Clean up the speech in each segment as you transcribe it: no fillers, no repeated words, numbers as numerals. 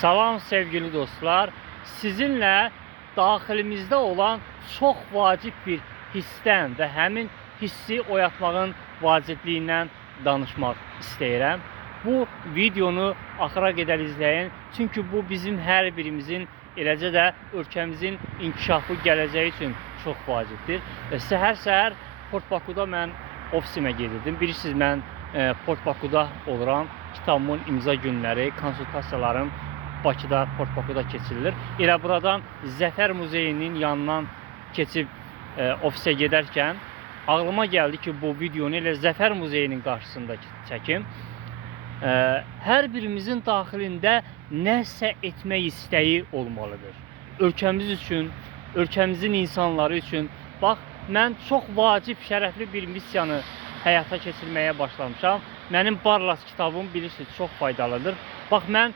Salam sevgili dostlar. Sizinle daxilimizdə olan çox vacib bir hissdən və həmin hissi oyatmağın vacibliyindən danışmaq istəyirəm. Bu videonu axıra qədər izləyin. Çünki bu bizim hər birimizin, eləcə də ölkəmizin inkişafı, gələcəyi üçün çox vacibdir. Səhər-səhər Port Bakuda mən ofisimə gedirdim. Bilirsiniz, mən Port Bakuda oluram. Kitabımın imza günləri, konsultasiyalarım Bakıda, Port Bakuda keçirilir. Elə buradan Zəfər Muzeyinin yanından keçib ofisə gedərkən ağlıma gəldi ki, bu videonu elə Zəfər Muzeyinin qarşısında çəkim. Hər birimizin daxilində nəsə etmək istəyi olmalıdır. Ölkəmiz üçün, ölkəmizin insanları üçün. Bax, mən çox vacib, şərəfli bir missiyanı həyata keçirməyə başlamışam. Mənim Barlas kitabım bilirsiniz çox faydalıdır. Bax, mən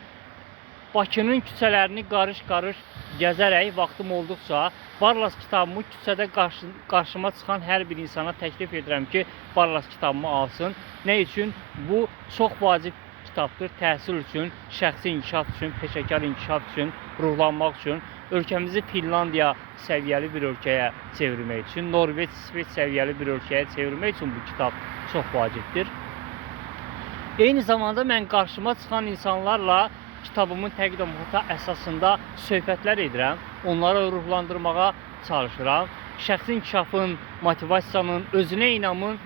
Bakının küçələrini qarış-qarış gəzərək vaxtım olduqca Barlas kitabımı küçədə qarşıma çıxan hər bir insana təklif edirəm ki, Barlas kitabımı alsın. Nə üçün? Bu çox vacib kitabdır. Təhsil üçün, şəxsi inkişaf üçün, peşəkar inkişaf üçün, ruhlanmaq üçün, ölkəmizi Finlandiya səviyyəli bir ölkəyə çevirmək üçün, Norveç, İsveç səviyyəli bir ölkəyə çevirmək üçün bu kitab çox vacibdir. Eyni zamanda mən qarşıma çıxan insanlarla kitabımın təqdimatı əsasında söhbətlər edirəm. Onları ruhlandırmağa çalışıram. Şəxsi inkişafın, motivasiyanın, özünə inamın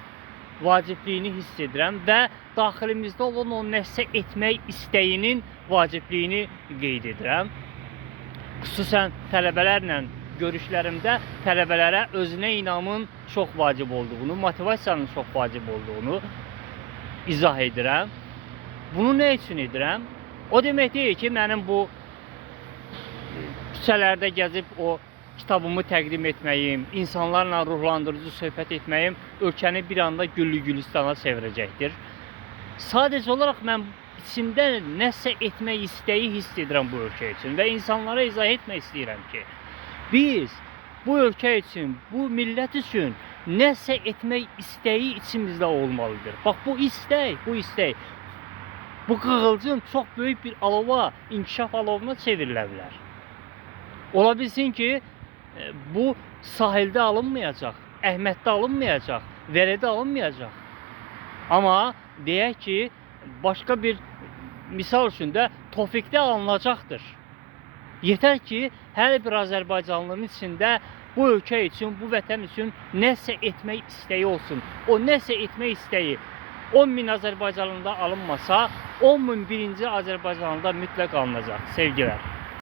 vacibliyini hiss edirəm və daxilimizdə olan o nəsə etmək istəyinin vacibliyini qeyd edirəm. Xüsusən tələbələrlə görüşlərimdə tələbələrə özünə inamın çox vacib olduğunu, motivasiyanın çox vacib olduğunu izah edirəm. Bunu nə üçün edirəm? O demək deyil ki, mənim bu küçələrdə gəzib o kitabımı təqdim etməyim, insanlarla ruhlandırıcı söhbət etməyim ölkəni bir anda güllü-gülistana çevirəcəkdir. Sadəcə olaraq mən içimdə nəsə etmək istəyi hiss edirəm bu ölkə üçün və insanlara izah etmək istəyirəm ki, biz bu ölkə üçün, bu millət üçün nəsə etmək istəyi içimizdə olmalıdır. Bax, bu istək, bu qığılcım çox böyük bir alova, inkişaf alovuna çevrilə bilər. Ola bilsin ki, bu sahildə alınmayacaq, Əhməddə alınmayacaq, Vərədə alınmayacaq. Amma deyək ki, başqa bir misal üçün də Tofiqdə alınacaqdır. Yetər ki, hər bir Azərbaycanlının içində bu ölkə üçün, bu vətən üçün nəsə etmək istəyi olsun. O nəsə etmək istəyi 10.000 Azərbaycanlıda alınmasa, 10.001-ci Azərbaycanlıda mütləq alınacaq. Sevgilər.